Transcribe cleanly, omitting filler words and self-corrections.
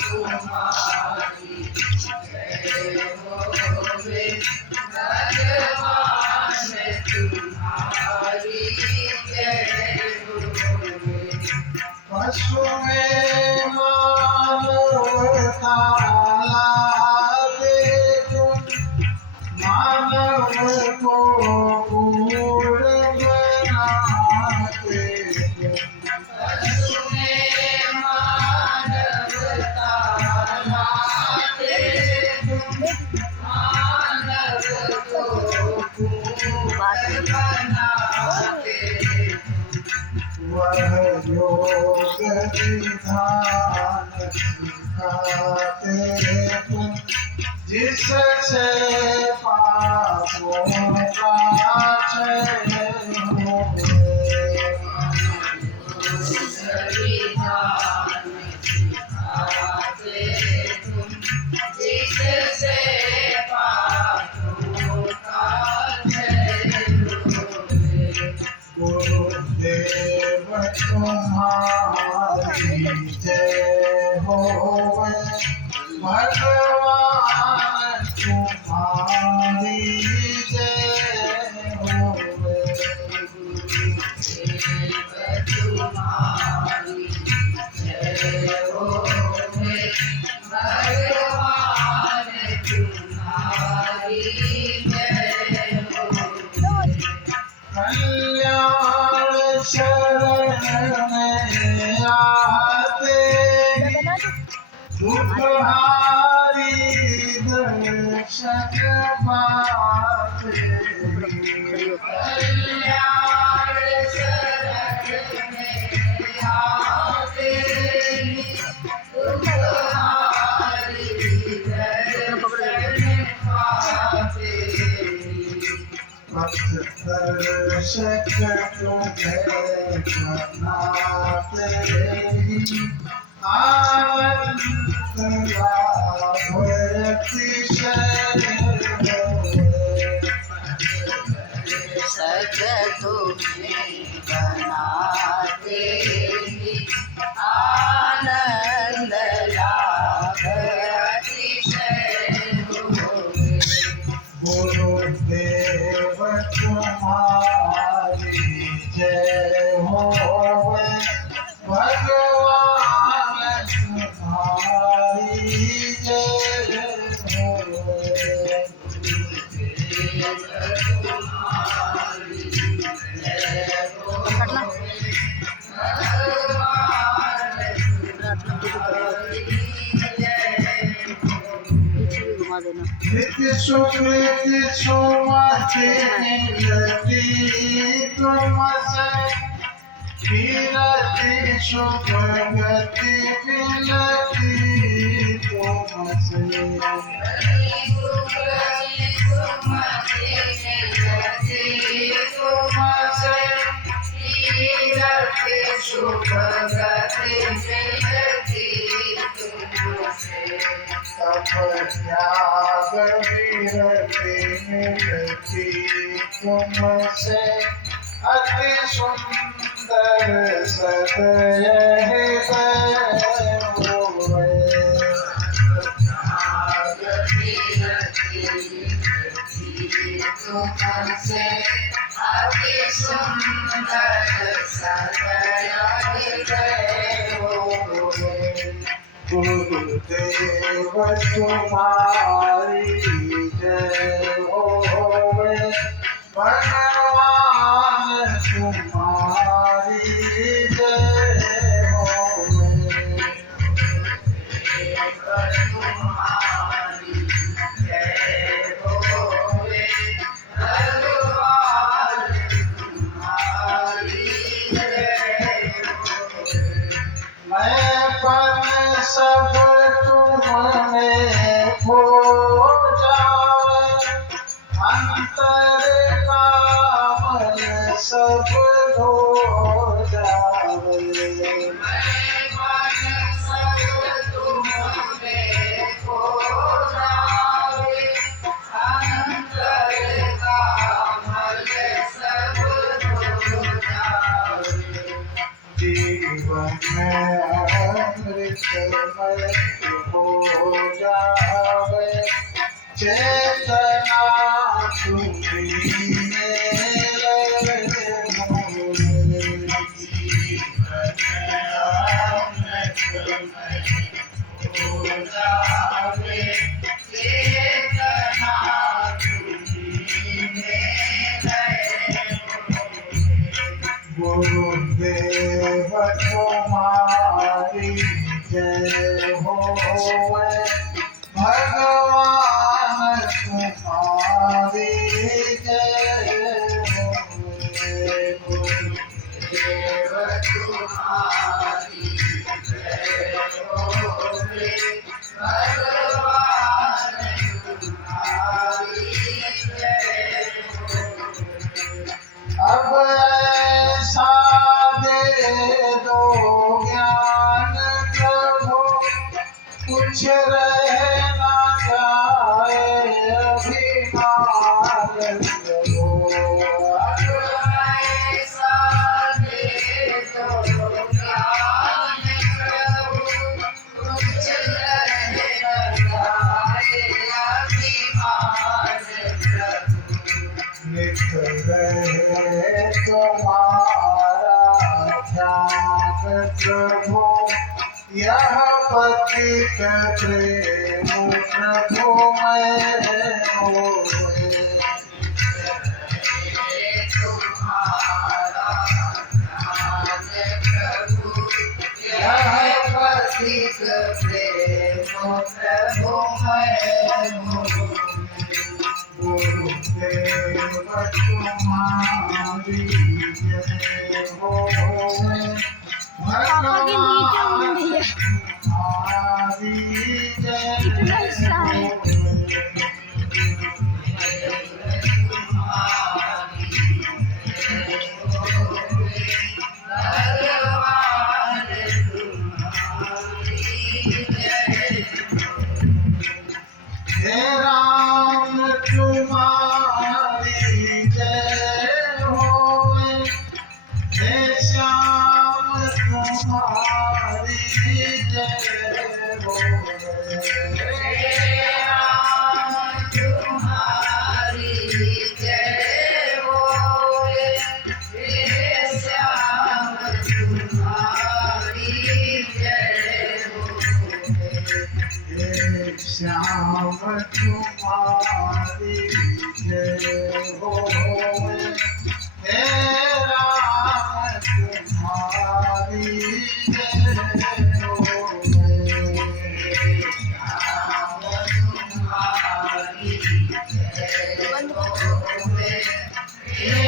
तुम्हारी जय होवे भगवान तुम्हारी जय होवे। पशु में मानवता लागे तुम, मानव को पूर्ण बनाते तुम। पशु में मानवता लागे तुम, मानव को पूर्ण बनाते वह योग विधान सिखाते तुम, जिससे पापों का क्षय होवे। संविधान सिखाते तुम, जिससे पापों का क्षय होवे। गुरुदेव तुम्हारी जय होवे भगवान तुम्हारी जय होवे। तुम्हारी जय होवे भगवान तुम्हारी जय होवे। कल्याण शरण में आते दुखहारी दर्शन पाते। कल्याण शरण में आते तुम्हारी दर्शन पाते। पथ दर्शक तुम्हें बनाते ही, आनंद लाभ अतिशय होवे। सक तुम्हें बनाते ही, आनंद लाभ अतिशय होवे। गुरुदेव तुम्हारी जय होवे भगवान तुम्हारी जय होवे। तुम्हारी जय होवे भगवान तुम्हारी जय होवे। नित्य सुकृति सुमति मिलती तुमसे, कीरति सुख गति मिलती तुमसे। सुख गति मिलती तुमसे। तप त्याग विरति मिलती तुमसे, अति सुंदर सदय हृदय होवे। त्याग विरति मिलती तुमसे, अति सुंदर सदय हृदय होवे। गुरुदेव तुम्हारी जय होवे भगवान तुम्हारी जय होवे। तुम्हारी जय होवे भगवान तुम्हारी जय होवे। मैं पन सब तुमने खो जाए, अंतर का मन सब धो जाए। जीवन में अमृत हो जावे चेतना तुम्हें गुरुदेव तुम्हारी जय होवे भगवान तुम्हारी जय होवे गुरुदेव तुम्हारी जय होवे भगवान तुम्हारी जय होवे। अब ऐसा दे दो ज्ञान प्रभु कुछ रह ना जाए अभिमान प्रभु ऐसा दे दो ज्ञान प्रभु कुछ रह न जाए अभिमान प्रभु। नित रहे तुम्हारा ध्यान प्रभु यह पतित प्रेम प्रभु मैं होए तुम्हारा ध्यान प्रभु यह पथिक प्रेम प्रभु मैं होए। गुरुदेव तुम्हारी जय होवे भगवान तुम्हारी जय हे राम तुम्हारी जय होवे हे श्याम तुम्हारी जय तुम्हारी जय होवे हे श्याम तुम्हारी जय होवे। हे श्याम तुम्हारी जय होवे हे राम तुम्हारी जय